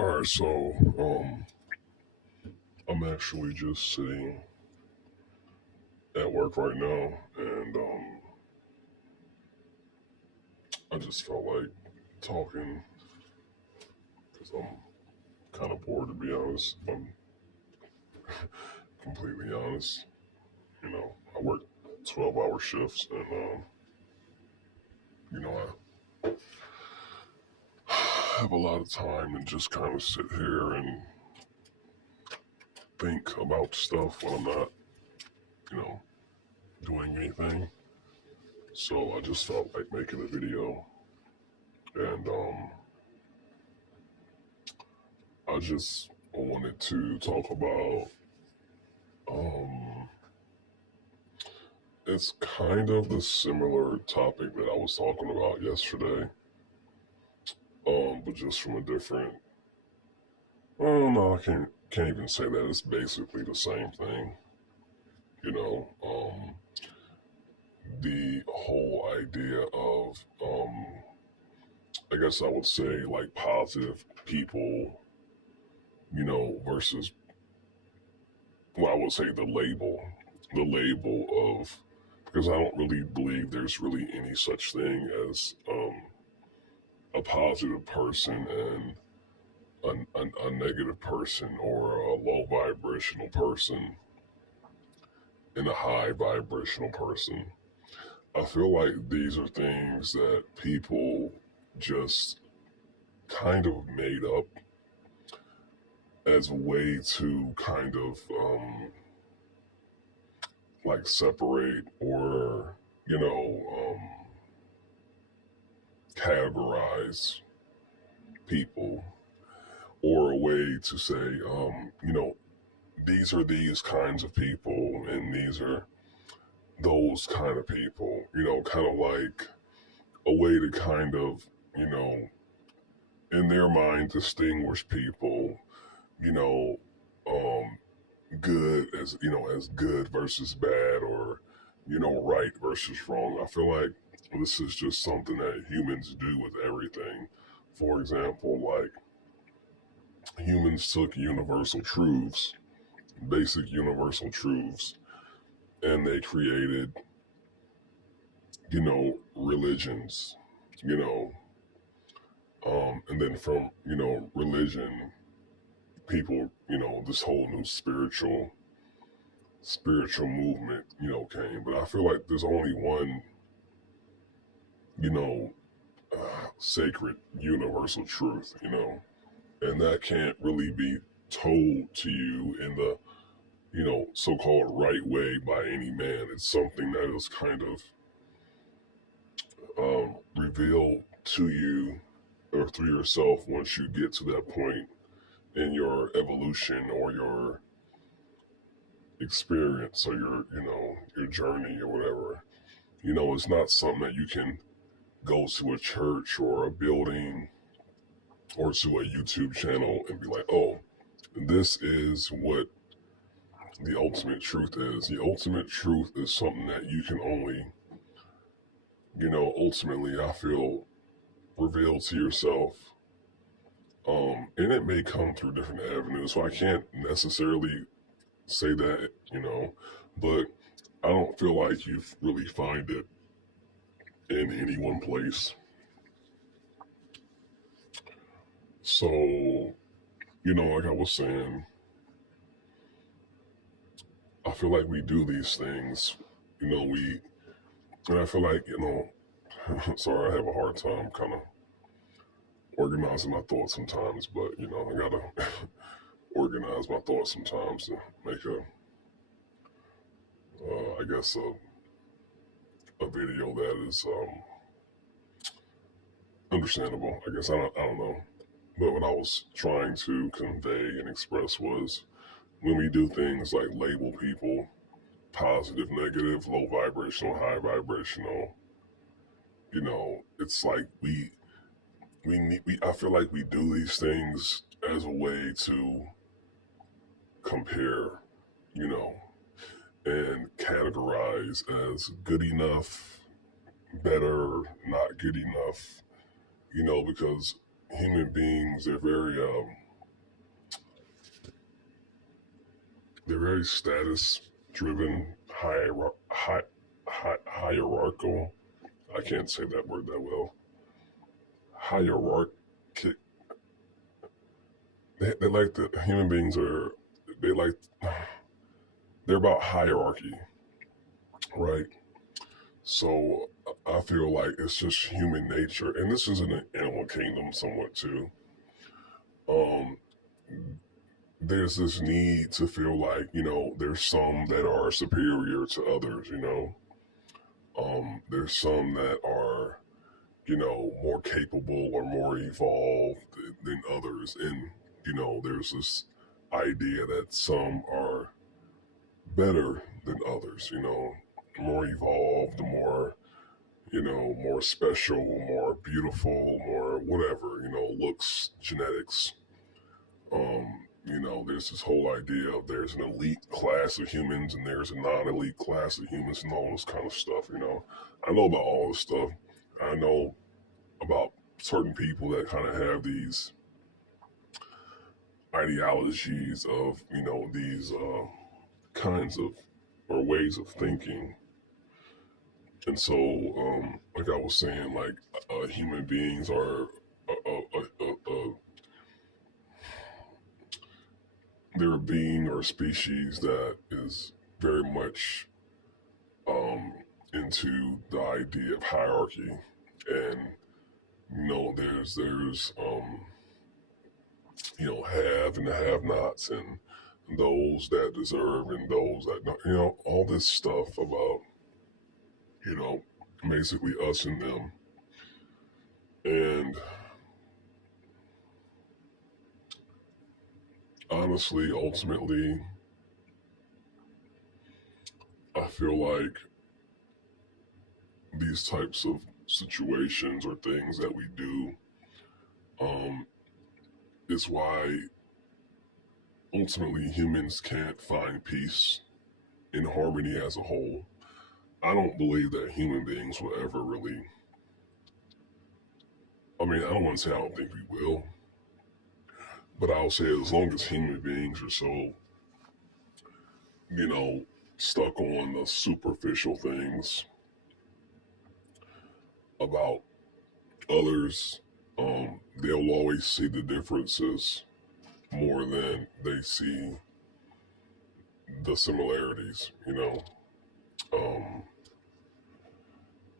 All right, so I'm actually just sitting at work right now, and I just felt like talking because I'm kind of bored, to be honest. If I'm completely honest. I work 12-hour shifts, and you know, I have a lot of time and just kind of sit here and think about stuff when I'm not, you know, doing anything. So I just felt like making a video, and I just wanted to talk about. Um, it's kind of the similar topic that I was talking about yesterday, but just from a different. I don't know. I can't even say that. It's basically the same thing. You know, the whole idea of, I guess I would say, like positive people. Versus, well, I would say the label of, because I don't really believe there's really any such thing as a positive person and a negative person, or a low vibrational person and a high vibrational person. I feel like these are things that people just kind of made up as a way to kind of like separate, or categorize people, or a way to say, these are these kinds of people and these are those kind of people, kind of like a way to kind of, you know, in their mind distinguish people, you know, um, good as, as good versus bad, or, right versus wrong. I feel like this is just something that humans do with everything. For example, like humans took universal truths, basic universal truths, and they created, religions, you know, and then from, religion, people, this whole new spiritual movement, came. But I feel like there's only one, you know, sacred universal truth, and that can't really be told to you in the, so-called right way by any man. It's something that is kind of revealed to you or through yourself once you get to that point in your evolution or your experience or your, your journey or whatever. It's not something that you can go to a church or a building or to a YouTube channel and be like, oh, this is what the ultimate truth is. The ultimate truth is something that you can only, ultimately, I feel, reveal to yourself. And it may come through different avenues. So I can't necessarily say that, but I don't feel like you really find it in any one place. So, like I was saying, I feel like we do these things, and I feel like, sorry, I have a hard time kind of organizing my thoughts sometimes, but, I gotta organize my thoughts sometimes to make I guess, a video that is understandable. I guess I don't know. But what I was trying to convey and express was, when we do things like label people positive, negative, low vibrational, high vibrational, it's like we need I feel like we do these things as a way to compare, you know, and categorize as good enough, better, not good enough, because human beings, they're very they're very status driven, hierarchical. I can't say that word that well. Hierarchic. They like the human beings are. They like. They're about hierarchy, right? So I feel like it's just human nature, and this is in the animal kingdom somewhat too. Um, there's this need to feel like there's some that are superior to others. There's some that are more capable or more evolved than others, and there's this idea that some are better than others. More evolved, more special, more beautiful, more whatever, looks, genetics. There's this whole idea of there's an elite class of humans and there's a non-elite class of humans and all this kind of stuff. I know about all this stuff. I know about certain people that kind of have these ideologies of, these kinds of or ways of thinking. And so, like I was saying, like human beings are they're a being or a species that is very much um, into the idea of hierarchy, and there's have and the have-nots, and those that deserve and those that don't. All this stuff about you know basically us and them, and honestly, ultimately, I feel like these types of situations or things that we do um, is why ultimately humans can't find peace and harmony as a whole. I don't believe that human beings will ever really. I mean, I don't want to say I don't think we will, but I'll say as long as human beings are so, you know, stuck on the superficial things about others, they'll always see the differences more than they see the similarities. Um,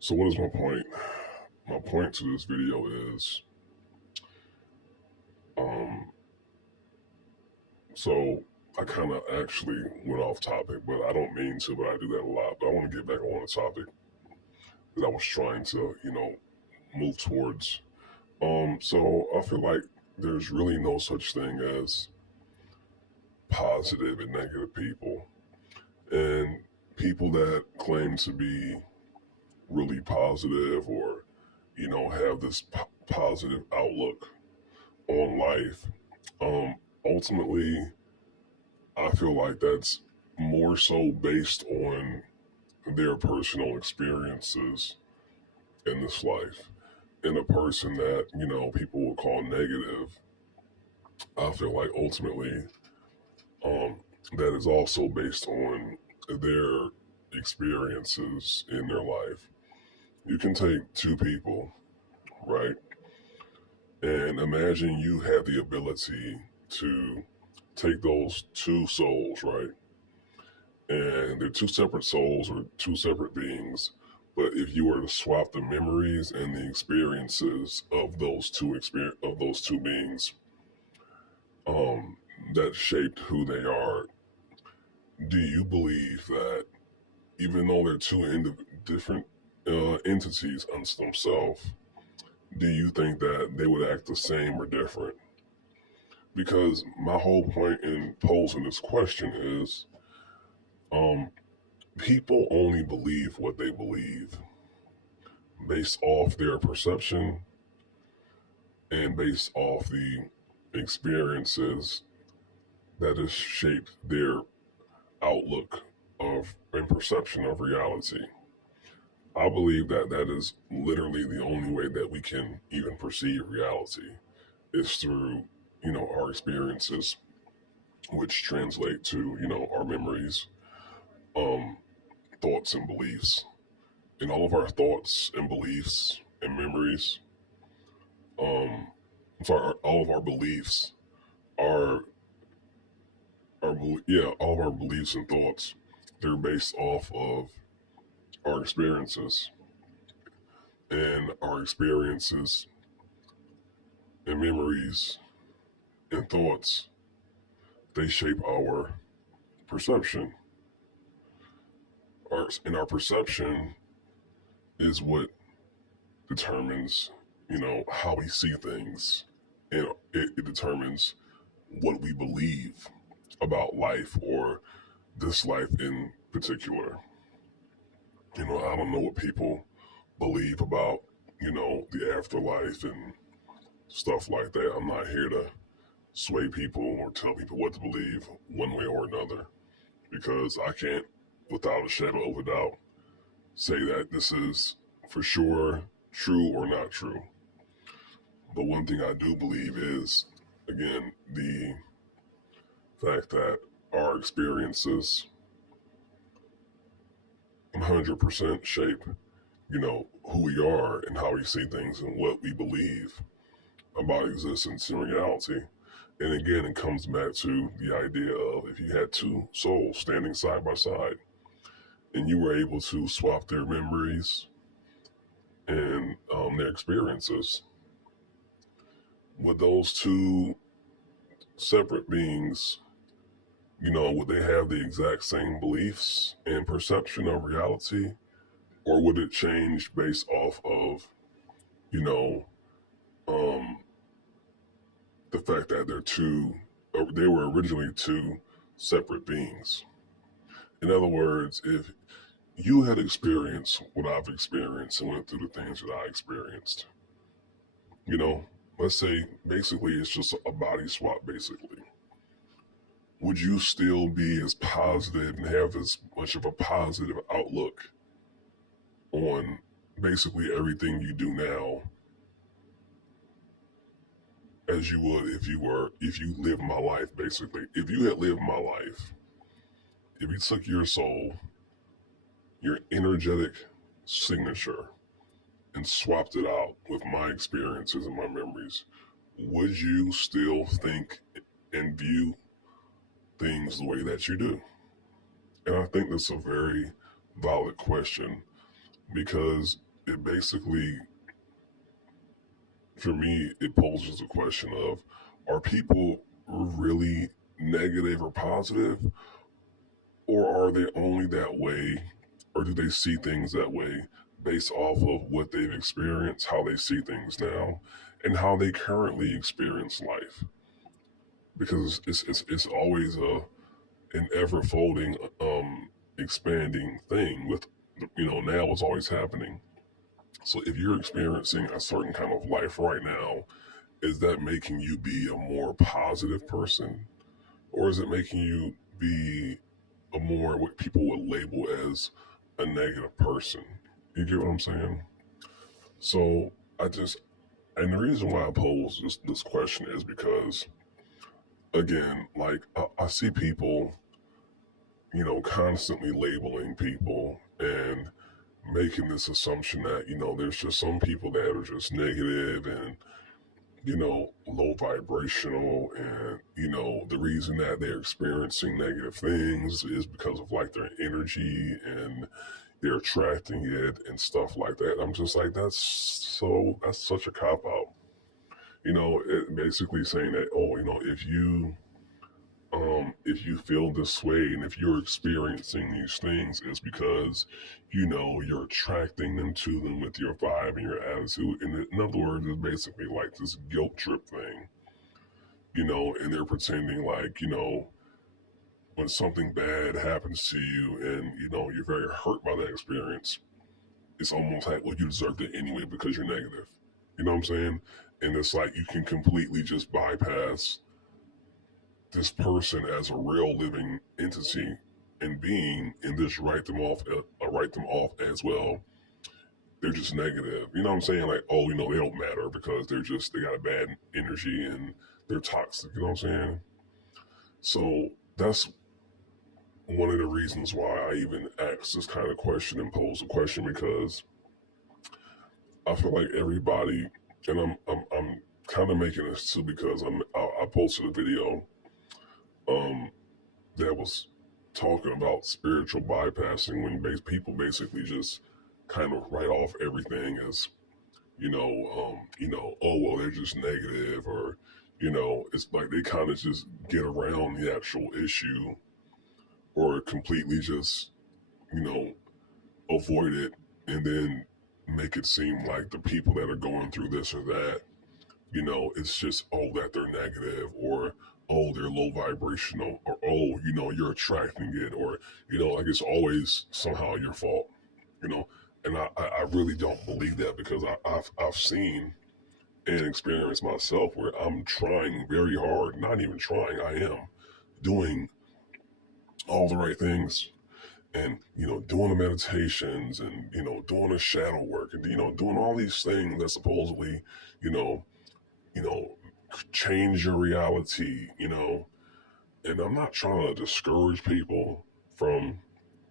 so what is my point? My point to this video is, um, so I kind of actually went off topic, but I don't mean to, but I do that a lot. But I want to get back on the topic that I was trying to, move towards. So I feel like there's really no such thing as positive and negative people. And people that claim to be really positive or, have this positive outlook on life, um, ultimately, I feel like that's more so based on their personal experiences in this life. And a person that, people would call negative, I feel like ultimately um, that is also based on their experiences in their life. You can take two people, right? And imagine you have the ability to take those two souls, right? And they're two separate souls or two separate beings. But if you were to swap the memories and the experiences of those two beings, um, that shaped who they are, do you believe that even though they're two different entities unto themselves, do you think that they would act the same or different? Because my whole point in posing this question is, um, people only believe what they believe based off their perception and based off the experiences that has shaped their outlook of and perception of reality. I believe that that is literally the only way that we can even perceive reality is through, our experiences. which translate to, our memories, um, thoughts and beliefs. And all of our thoughts and beliefs and memories, um, I'm sorry, all of our beliefs are, all of our beliefs and thoughts, they're based off of our experiences. And our experiences and memories and thoughts, they shape our perception. And our perception is what determines, how we see things. And it determines what we believe about life or this life in particular. I don't know what people believe about, the afterlife and stuff like that. I'm not here to sway people or tell people what to believe one way or another because I can't, without a shadow of a doubt, say that this is for sure true or not true. But one thing I do believe is, again, the fact that our experiences 100% shape, who we are and how we see things and what we believe about existence and reality. And again, it comes back to the idea of if you had two souls standing side by side and you were able to swap their memories and their experiences, would those two separate beings, would they have the exact same beliefs and perception of reality? Or would it change based off of, you know, um, the fact that they were originally two separate beings? In other words, if you had experienced what I've experienced and went through the things that I experienced, you know, let's say basically it's just a body swap, basically. Would you still be as positive and have as much of a positive outlook on basically everything you do now as you would if you lived my life, basically? If you had lived my life, if you took your soul, your energetic signature, and swapped it out with my experiences and my memories, would you still think and view things the way that you do? And I think that's a very valid question because it basically, for me, it poses a question of, are people really negative or positive, or are they only that way, or do they see things that way based off of what they've experienced, how they see things now, and how they currently experience life? Because it's always an ever folding, expanding thing with, now what's always happening. So if you're experiencing a certain kind of life right now, is that making you be a more positive person? Or is it making you be a more what people would label as a negative person? You get what I'm saying? So I just, and the reason why I pose this question is because, again, like I see people, constantly labeling people and making this assumption that, there's just some people that are just negative and, low vibrational. And, the reason that they're experiencing negative things is because of like their energy and they're attracting it and stuff like that. I'm just like, that's such a cop out. It basically saying that, oh, if you feel this way and if you're experiencing these things, it's because you're attracting them to them with your vibe and your attitude. And in other words, it's basically like this guilt trip thing, and they're pretending like, when something bad happens to you and you're very hurt by that experience, it's almost like, well, you deserved it anyway because you're negative. You know what I'm saying? And it's like you can completely just bypass this person as a real living entity and being, and just write them off as, well, they're just negative. You know what I'm saying? Like, oh, they don't matter because they got a bad energy and they're toxic. You know what I'm saying? So that's one of the reasons why I even asked this kind of question and posed a question, because I feel like everybody, and I'm kind of making this too because I posted a video um that was talking about spiritual bypassing, when people basically just kind of write off everything as, oh well, they're just negative, or it's like they kind of just get around the actual issue, or completely just you know avoid it, and then make it seem like the people that are going through this or that, it's just, oh, that they're negative, or oh, they're low vibrational, or oh, you're attracting it, or like it's always somehow your fault, you know. And I really don't believe that, because I've seen and experienced myself where I'm trying very hard, not even trying, I am doing all the right things, and doing the meditations, and doing the shadow work, and doing all these things that supposedly you know you know change your reality, and I'm not trying to discourage people from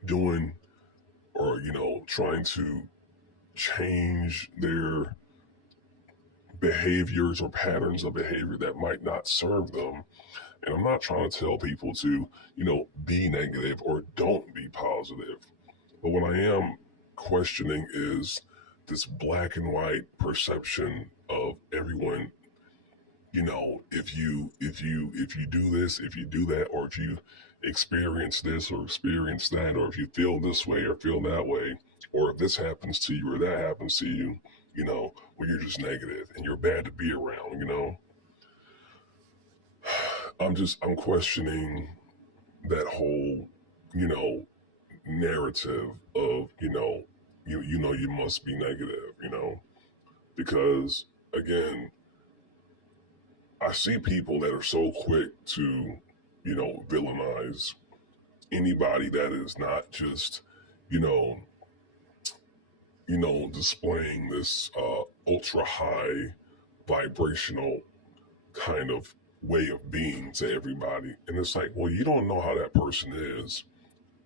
doing, or trying to change their behaviors or patterns of behavior that might not serve them. And I'm not trying to tell people to be negative or don't be positive. But what I am questioning is this black and white perception of everyone. If you do this, if you do that, or if you experience this or experience that, or if you feel this way or feel that way, or if this happens to you or that happens to you, well, you're just negative and you're bad to be around. I'm questioning that whole, you know, narrative of, you must be negative, because again, I see people that are so quick to, villainize anybody that is not just, you know, displaying this ultra high vibrational kind of way of being to everybody. And it's like, well, you don't know how that person is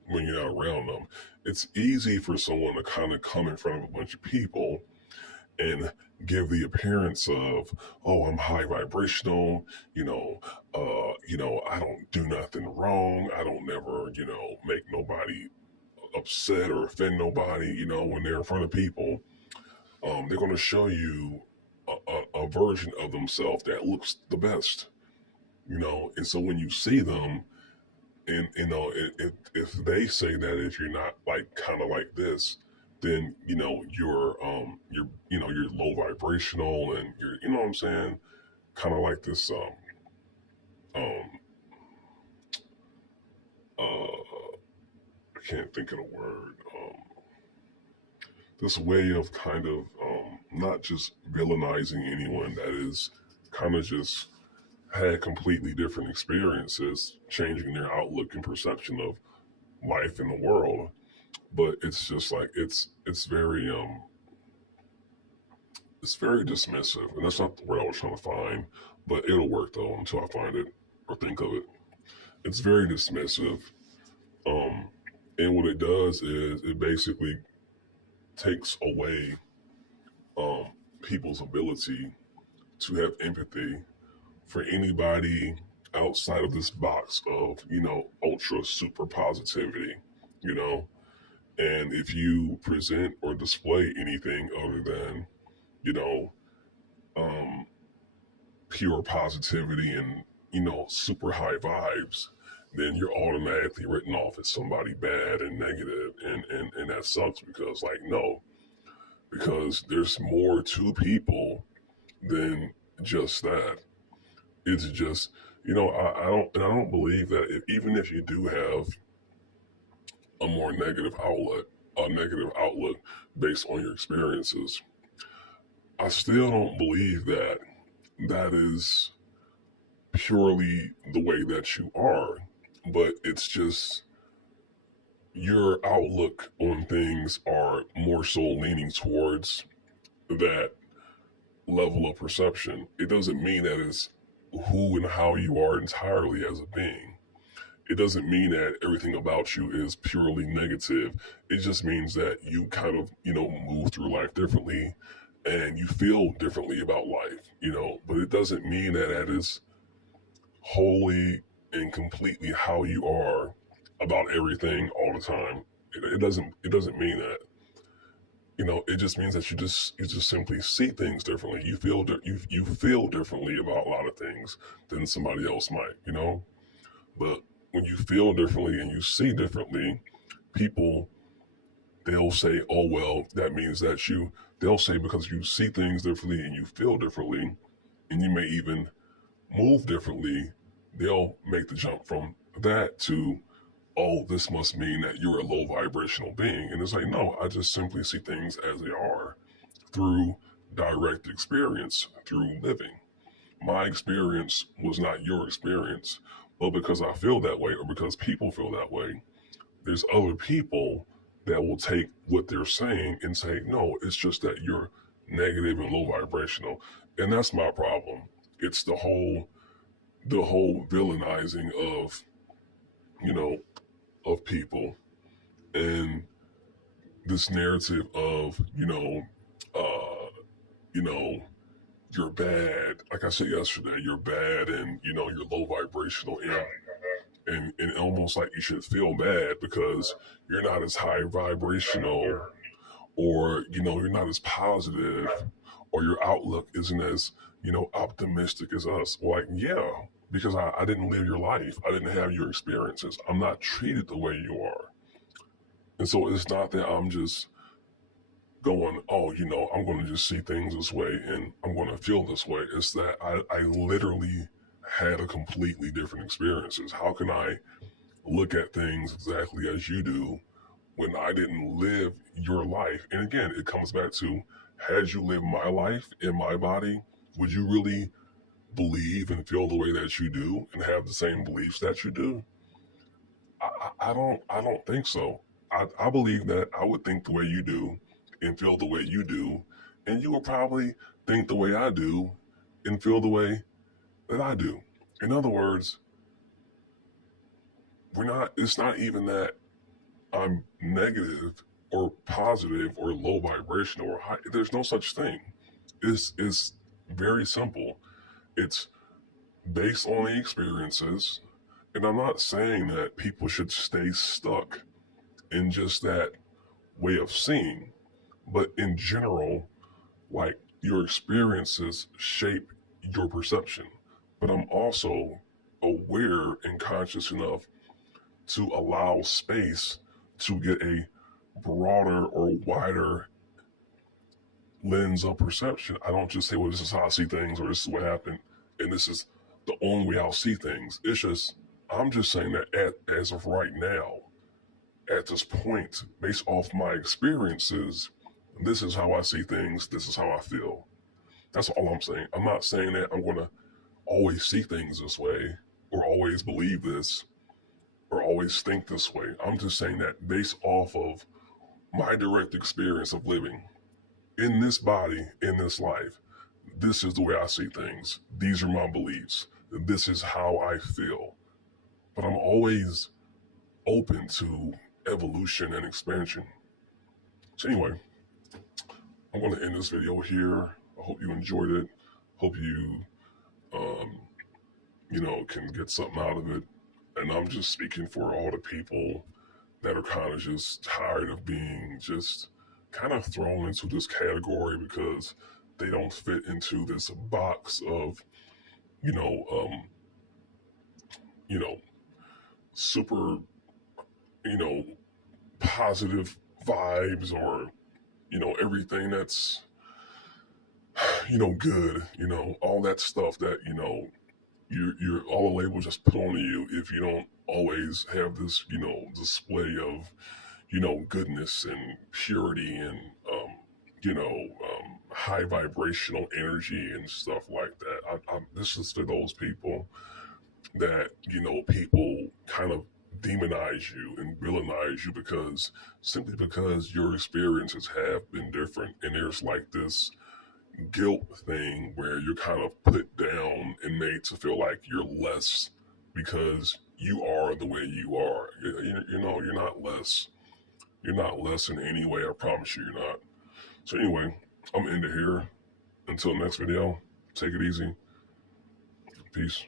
when you're not around them. It's easy for someone to kind of come in front of a bunch of people and give the appearance of, oh, I'm high vibrational, I don't do nothing wrong. I don't never, make nobody upset or offend nobody, when they're in front of people. They're going to show you a version of themselves that looks the best, and so when you see them, and if they say that if you're not like kind of like this, then you're low vibrational, and you're, what I'm saying, kind of like this um I can't think of the word, this way of kind of not just villainizing anyone that is kind of just had completely different experiences, changing their outlook and perception of life in the world. But it's just like it's very dismissive, and that's not the word I was trying to find, but it'll work though until I find it or think of it. It's very dismissive, um, and what it does is it basically takes away um, people's ability to have empathy for anybody outside of this box of ultra super positivity, you know. And if you present or display anything other than you know um, pure positivity and super high vibes, then you're automatically written off as somebody bad and negative, and that sucks, because like, no, because there's more to people than just that. It's just, I don't believe that even if you do have a more negative outlet, a negative outlook based on your experiences, I still don't believe that that is purely the way that you are, but it's just your outlook on things are more so leaning towards that level of perception. It doesn't mean that it's who and how you are entirely as a being. It doesn't mean that everything about you is purely negative. It just means that you kind of, move through life differently and you feel differently about life. But it doesn't mean that that is wholly and completely how you are about everything all the time. It doesn't mean that. It just means that you just simply see things differently. You feel differently about a lot of things than somebody else might. But when you feel differently and you see differently, people, they'll say, "Oh well, that means that you." They'll say because you see things differently and you feel differently, and you may even move differently. They'll make the jump from that to, "Oh, this must mean that you're a low vibrational being," and it's like, no, I just simply see things as they are through direct experience, through living. My experience was not your experience, but because I feel that way or because people feel that way, there's other people that will take what they're saying and say, no, it's just that you're negative and low vibrational. And that's my problem. It's the whole villainizing you know, of people and this narrative of, uh, you know, you're bad. Like I said yesterday, you're bad and you're low vibrational and almost like you should feel bad because you're not as high vibrational or you're not as positive or your outlook isn't as optimistic as us. Well, like, yeah, because I didn't live your life. I didn't have your experiences. I'm not treated the way you are. And so it's not that I'm just going, oh, I'm going to just see things this way and I'm going to feel this way. It's that I literally had a completely different experiences. How can I look at things exactly as you do when I didn't live your life? And again, it comes back to, had you lived my life in my body, would you really believe and feel the way that you do and have the same beliefs that you do? I don't think so. I believe that I would think the way you do and feel the way you do, and you would probably think the way I do and feel the way that I do. In other words, it's not even that I'm negative or positive or low vibrational or high. There's no such thing. It's very simple. It's based on the experiences. And I'm not saying that people should stay stuck in just that way of seeing, but in general, like, your experiences shape your perception. But I'm also aware and conscious enough to allow space to get a broader or wider lens of perception. I don't just say, well, this is how I see things, or this is what happened, and this is the only way I'll see things. It's just, I'm just saying that as of right now, at this point, based off my experiences, this is how I see things, this is how I feel. That's all I'm saying. I'm not saying that I'm going to always see things this way, or always believe this, or always think this way. I'm just saying that based off of my direct experience of living in this body, in this life, this is the way I see things. These are my beliefs. This is how I feel. But I'm always open to evolution and expansion. So anyway, I'm going to end this video here. I hope you enjoyed it. Hope you, um, can get something out of it. And I'm just speaking for all the people that are kind of just tired of being just kind of thrown into this category because they don't fit into this box of, you know, um, you know, super, you know, positive vibes or, everything that's, good, all that stuff that, you're all the labels just put on you if you don't always have this, display of, goodness and purity and, you know, high vibrational energy and stuff like that. This is for those people that, people kind of demonize you and villainize you because simply because your experiences have been different. And there's like this guilt thing where you're kind of put down and made to feel like you're less because you are the way you are. You know, you're not less. You're not less in any way. I promise you, you're not. So anyway, I'm gonna end it here. Until next video, take it easy. Peace.